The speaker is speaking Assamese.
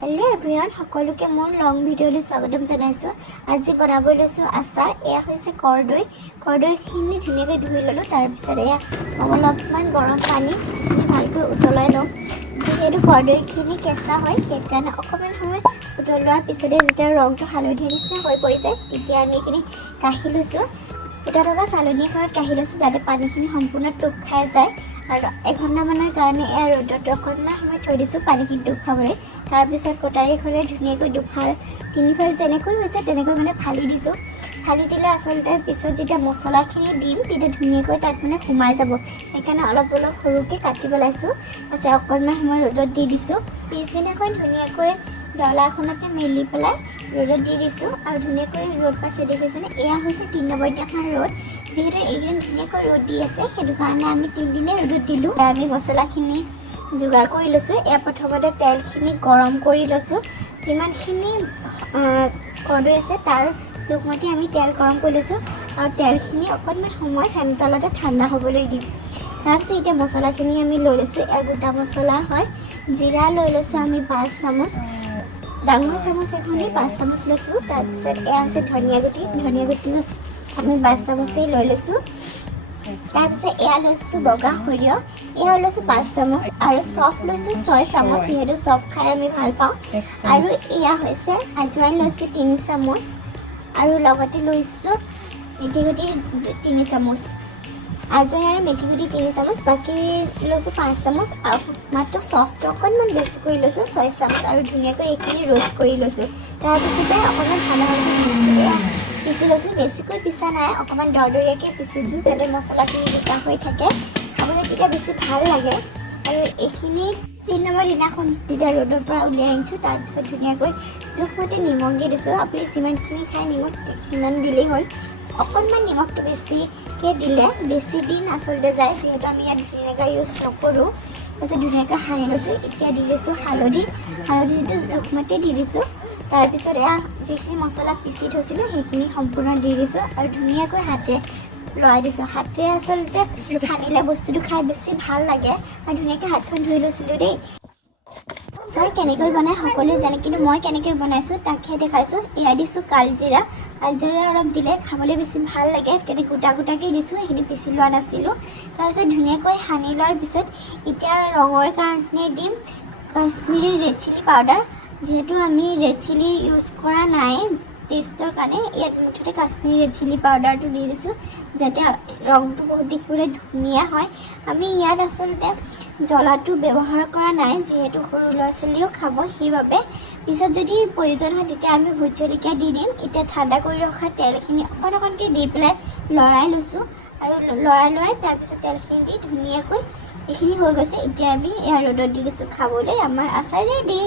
हेलो एवरीवन সকলোকে মোৰ লং ভিডিঅ'লৈ স্বাগতম জনাইছো। আজি বনাব লৈছো আচাৰ। এয়া হৈছে কৰদৈখিনি ধুনীয়াকৈ ধুই ল'লো। তাৰ পিছত এয়া অলপমান গৰম পানী ভালকৈ উতলাই লওঁ। যিহেতু কৰদৈখিনি কেঁচা হয় সেইকাৰণে অকণমান সময় উতলোৱাৰ পিছতে যেতিয়া ৰংটো হালধীয়া নিচিনা হৈ পৰিছে তেতিয়া আমি এইখিনি কাঢ়ি লৈছোঁ। ফুটা থকা চালনী এখনত কাঢ়ি লৈছোঁ যাতে পানীখিনি সম্পূৰ্ণ টোপ খাই যায়। আৰু 1 ঘণ্টামানৰ কাৰণে এয়া ৰ'দত অকণমান সময় থৈ দিছোঁ পানীখিনি টোপ খাবলৈ। তাৰপিছত কটাৰীখনে ধুনীয়াকৈ দুফাল তিনিফাল যেনেকৈ হৈছে তেনেকৈ মানে ফালি দিছোঁ। ফালি দিলে আচলতে পিছত যেতিয়া মছলাখিনি দিম তেতিয়া ধুনীয়াকৈ তাত মানে সোমাই যাব। সেইকাৰণে অলপ সৰুকৈ কাটি পেলাইছোঁ। তাৰপিছত অকণমান সময় ৰ'দত দি দিছোঁ। পিছদিনাখন ধুনীয়াকৈ ডলা এখনতে মেলি পেলাই ৰ'দত দি দিছোঁ। আৰু ধুনীয়াকৈ ৰ'দ পাইছে দেখিছেনে, এয়া হৈছে 3 নম্বৰ দিনাখন ৰ'দ। যিহেতু এইকেইদিন ধুনীয়াকৈ ৰ'দ দি আছে সেইটো কাৰণে আমি 3 দিনে ৰ'দত দিলোঁ। আমি মছলাখিনি যোগাৰ কৰি লৈছোঁ। এয়া প্ৰথমতে তেলখিনি গৰম কৰি লৈছোঁ। যিমানখিনি কৰদৈ আছে তাৰ জোখমতে আমি তেল গৰম কৰি লৈছোঁ। আৰু তেলখিনি অকণমান সময় ফেন তলতে ঠাণ্ডা হ'বলৈ দিম। তাৰপিছত এতিয়া মছলাখিনি আমি লৈ লৈছোঁ। এয়া গোটা মছলা হয়। জিৰা লৈ লৈছোঁ আমি 5 চামুচ, ডাঙৰ চামুচ এখনি 5 চামুচ লৈছোঁ। তাৰপিছত এয়া আছে ধনিয়া গুটি আমি 5 চামুচেই লৈ লৈছোঁ। তাৰপিছত এয়া লৈছোঁ বগা সৰিয়হ, এয়া লৈছোঁ 5 চামুচ আৰু চফ লৈছোঁ 6 চামুচ, যিহেতু চফ খাই আমি ভাল পাওঁ। আৰু এয়া হৈছে আজৱাইন লৈছোঁ 3 চামুচ আৰু লগতে লৈছোঁ মেথি গুটি 3 চামুচ। আজৱাইন আৰু মেথি গুটি 3 চামুচ, বাকী লৈছোঁ 5 চামুচ আৰু মাত্ৰ চফটো অকণমান বেছি কৰি লৈছোঁ 6 চামুচ। আৰু ধুনীয়াকৈ এইখিনি ৰোষ্ট কৰি লৈছোঁ। তাৰপিছতে অকণমান ঠাণ্ডা হৈছে পিচি লৈছোঁ। বেছিকৈ পিছা নাই, অকণমান দৰদৰীয়াকৈ পিচিছোঁ যাতে মছলাখিনি গোটা হৈ থাকে, খাবলৈ তেতিয়া বেছি ভাল লাগে। আৰু এইখিনি 3 নম্বৰ দিনাখন যেতিয়া ৰ'দৰ পৰা উলিয়াই আনিছোঁ তাৰপিছত ধুনীয়াকৈ জোখমতে নিমখ দি দিছোঁ। আপুনি যিমানখিনি খাই নিমখ সিমান দিলেই হ'ল। অকণমান নিমখটো বেছিকৈ দিলে বেছি দিন আচলতে যায়, যিহেতু আমি ইয়াত ভিনেগাৰ ইউজ নকৰোঁ। তাৰপিছত ধুনীয়াকৈ সানি লৈছোঁ। এতিয়া দি দিছোঁ হালধিটো জোখমতে দি দিছোঁ। তাৰপিছত এয়া যিখিনি মছলা পিচি থৈছিলোঁ সেইখিনি সম্পূৰ্ণ দি দিছোঁ আৰু ধুনীয়াকৈ হাতেৰে লৰাই দিছোঁ। হাতেৰে আচলতে সানিলে বস্তুটো খাই বেছি ভাল লাগে। আৰু ধুনীয়াকৈ হাতখন ধুই লৈছিলোঁ দেই। চাউল কেনেকৈ বনাই সকলোৱে জানে, কিন্তু মই কেনেকৈ বনাইছোঁ তাকহে দেখাইছোঁ। এয়া দিছোঁ কালজিৰা অলপ দিলে খাবলৈ বেছি ভাল লাগে, সেইকাৰণে গোটাকৈ দিছোঁ। সেইখিনি পিচি লোৱা নাছিলোঁ। তাৰপিছত ধুনীয়াকৈ সানি লোৱাৰ পিছত এতিয়া ৰঙৰ কাৰণে দিম কাশ্মীৰী ৰেড চিলি পাউডাৰ। যিহেতু আমি ৰেড চিলি ইউজ কৰা নাই টেষ্টৰ কাৰণে, ইয়াত মুঠতে কাশ্মীৰী ৰেড চিলি পাউডাৰটো দি দিছোঁ যাতে ৰংটো বহুত দেখিবলৈ ধুনীয়া হয়। আমি ইয়াত আচলতে জ্বলাটো ব্যৱহাৰ কৰা নাই, যিহেতু সৰু ল'ৰা ছোৱালীও খাব, সেইবাবে পিছত যদি প্ৰয়োজন হয় তেতিয়া আমি ভোট জলকীয়া দি দিম। এতিয়া ঠাণ্ডা কৰি ৰখা তেলখিনি অকণকৈ দি পেলাই লৰাই লৈছোঁ। আৰু লৰাই তাৰপিছত তেলখিনি দি ধুনীয়াকৈ এইখিনি হৈ গৈছে। এতিয়া আমি এয়া ৰ'দত দি দিছোঁ খাবলৈ। আমাৰ আচাৰ ৰেডি।